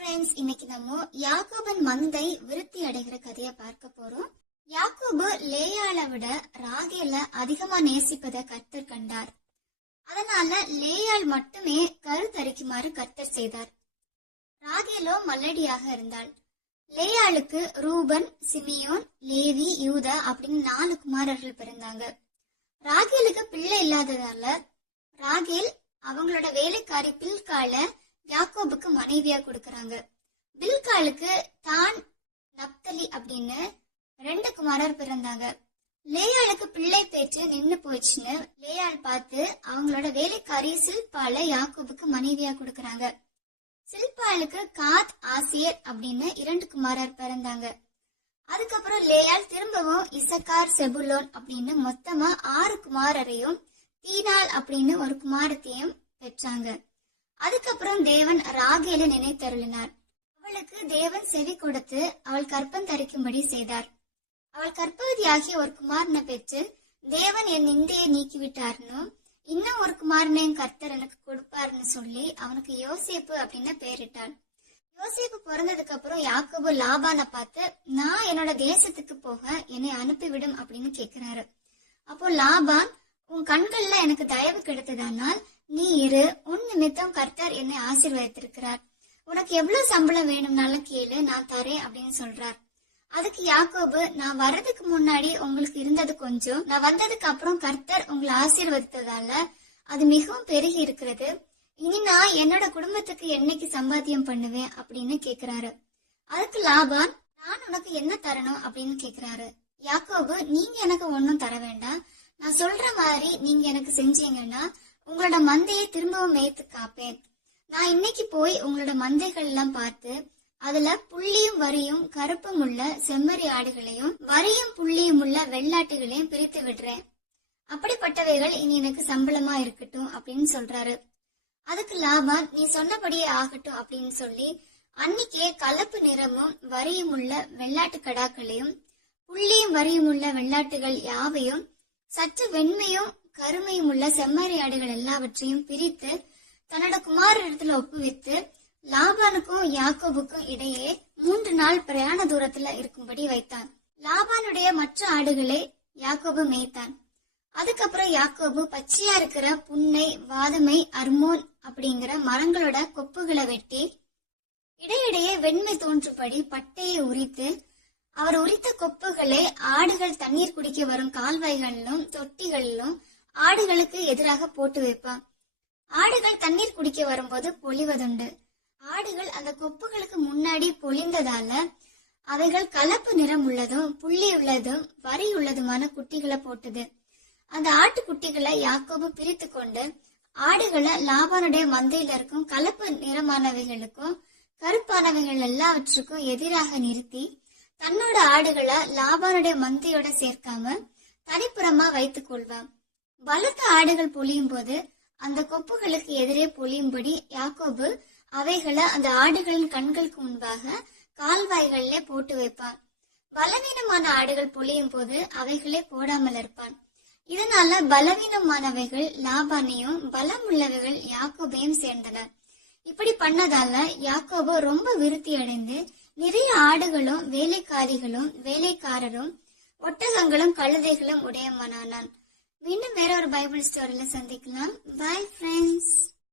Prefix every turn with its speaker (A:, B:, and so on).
A: Friends இன்னைக்கு நம்ம யாக்கோபன் மந்தை விருத்தி அடைகிற கதையை பார்க்க போறோம். யாக்கோபு லேயால விட ராகேல அதிகமா நேசிப்பதை கர்த்தர் கண்டார். அதனால லேயால் மட்டுமே கருத்தரிக்குமாறு கர்த்தர் செய்தார். ராகேலோ மல்லடியாக இருந்தாள். லேயாளுக்கு ரூபன் சிமியோன் லேவி யூதா அப்படின்னு நாலு குமாரர்கள் பிறந்தாங்க. ராகேலுக்கு பிள்ளை இல்லாததால ராகேல் அவங்களோட வேலைக்காரி பில்கால யாக்கோபுக்கு மனைவியா கொடுக்கறாங்க. பில்காலுக்கு தான் நப்தலி அப்படின்னு ரெண்டு குமாரர் பிறந்தாங்க. லேயாளுக்கு பிள்ளை பேச்சு நின்னு போச்சுன்னு லேயாள் பார்த்து அவங்களோட வேலைக்காரி சில்பால யாக்கோபுக்கு மனைவியா கொடுக்கறாங்க. சில்பாலுக்கு காத் ஆசியர் அப்படின்னு இரண்டு குமாரர் பிறந்தாங்க. அதுக்கப்புறம் லேயால் திரும்பவும் இசக்கார் செபுலோன் அப்படின்னு மொத்தமா ஆறு குமாரரையும் தீனால் அப்படின்னு ஒரு குமாரத்தையும் பெற்றாங்க. அதுக்கப்புறம் தேவன் ராகேல நினைத்தருளினார். அவளுக்கு தேவன் செவி கொடுத்து அவள் கற்பம் தரிக்கும்படி செய்தார். அவள் கற்பவதியாகிய ஒரு குமாரனை பெற்று தேவன் என் நிந்தையை நீக்கிவிட்டார்னு? இன்னும் ஒரு குமாரனையும் கர்த்தர் எனக்கு கொடுப்பாருன்னு சொல்லி அவனுக்கு யோசேப்பு அப்படின்னு பெயரிட்டாள். யோசேப்பு பிறந்ததுக்கு அப்புறம் யாக்கோபு லாபான பார்த்து நான் என்னோட தேசத்துக்கு போக என்னை அனுப்பிவிடும் அப்படின்னு கேக்குறாரு. அப்போ லாபான் உன் கண்கள்ல எனக்கு தயவு கிடைத்ததானால் நீ இரு உன் நிமித்தம் கர்த்தர் என்னை ஆசீர்வதித்திருக்கிறார். உனக்கு எவ்வளவு சம்பளம் வேணும்னாலும் கேளு நான் தரேன் அப்படின்னு சொல்றார். அதுக்கு யாக்கோபு நான் வர்றதுக்கு முன்னாடி உங்களுக்கு இருந்தது கொஞ்சம் நான் வந்ததுக்கு அப்புறம் கர்த்தர் உங்களை ஆசீர்வதித்ததால அது மிகவும் பெருகி இருக்கிறது. இனி நான் என்னோட குடும்பத்துக்கு என்னைக்கு சம்பாத்தியம் பண்ணுவேன் அப்படின்னு கேக்குறாரு. அதுக்கு லாபான் நான் உனக்கு என்ன தரணும் அப்படின்னு கேக்குறாரு. யாக்கோபு நீங்க எனக்கு ஒன்னும் தர வேண்டாம். நான் சொல்ற மாதிரி நீங்க எனக்கு செஞ்சீங்கன்னா உங்களோட மந்தையை திரும்பவும் மேய்த்து காப்பேன். நான் இன்னைக்கு போய் உங்களோட மந்தைகள் எல்லாம் பார்த்து அதுல புள்ளியும் வரியும் கருப்பும் உள்ள செம்மறி ஆடுகளையும் வரியும் புள்ளியும் உள்ள வெள்ளாட்டுகளையும் பிரித்து விடுறேன். அப்படிப்பட்டவைகள் இனி எனக்கு சம்பளமா இருக்கட்டும் அப்படின்னு சொல்றாரு. அதுக்கு லாபான் நீ சொன்னபடியே ஆகட்டும் அப்படின்னு சொல்லி அன்னைக்கே கலப்பு நிறமும் வரியும் உள்ள வெள்ளாட்டு கடாக்களையும் புள்ளியும் வரியும் உள்ள வெள்ளாட்டுகள் யாவையும் சற்று வெண்மையும் கருமையும் உள்ள செம்மறி ஆடுகள் எல்லாவற்றையும் பிரித்து தன்னோட குமாரிடத்துல ஒப்புவித்து லாபானுக்கும் யாக்கோபுக்கும் இடையே மூன்று நாள் பிரயாண தூரத்துல இருக்கும்படி வைத்தான். லாபானுடைய மற்ற ஆடுகளை யாக்கோபு மேய்த்தான். அதுக்கப்புறம் யாக்கோபு பச்சையா இருக்கிற புன்னை வாதுமை அர்மோன் அப்படிங்கிற மரங்களோட கொப்புகளை வெட்டி இடையிடையே வெண்மை தோன்றும்படி பட்டையை உரித்து அவர் உரித்த கொப்புகளை ஆடுகள் தண்ணீர் குடிக்க வரும் கால்வாய்களிலும் தொட்டிகளிலும் ஆடுகளுக்கு எதிராக போட்டு வைப்பான். ஆடுகள் தண்ணீர் குடிக்க வரும்போது பொழிவதுண்டு. ஆடுகள் அந்த கொப்புகளுக்கு முன்னாடி பொழிந்ததால அவைகள் கலப்பு நிறம் உள்ளதும் புள்ளி உள்ளதும் வரி உள்ளதுமான குட்டிகளை போட்டது. அந்த ஆட்டுக்குட்டிகளை யாக்கோபு பிரித்து கொண்டு ஆடுகளை லாபானுடைய மந்தையில இருக்கும் கலப்பு நிறமானவைகளுக்கும் கருப்பானவைகள் எல்லாவற்றுக்கும் எதிராக நிறுத்தி தன்னோட ஆடுகளை லாபானுடைய மந்தையோட சேர்க்காம தனிப்புறமா வைத்துக் கொள்வான். பலத்த ஆடுகள் பொழியும் போது அந்த கொப்புகளுக்கு எதிரே பொழியும்படி யாக்கோபு அவைகளை அந்த ஆடுகளின் கண்களுக்கு முன்பாக கால்வாய்களிலே போட்டு வைப்பான். பலவீனமான ஆடுகள் பொழியும் போது அவைகளே போடாமல் இருப்பான். இதனால பலவீனமானவைகள் லாபானையும் பலம் உள்ளவைகள் யாக்கோபையும் சேர்ந்தன இப்படி பண்ணதால யாக்கோபு ரொம்ப விருத்தி அடைந்து நிறைய ஆடுகளும் வேலைக்காரிகளும் வேலைக்காரரும் ஒட்டகங்களும் கழுதைகளும் உடையவனானான். மீண்டும் வேற ஒரு பைபிள் ஸ்டோரியில சந்திக்கலாம். Bye friends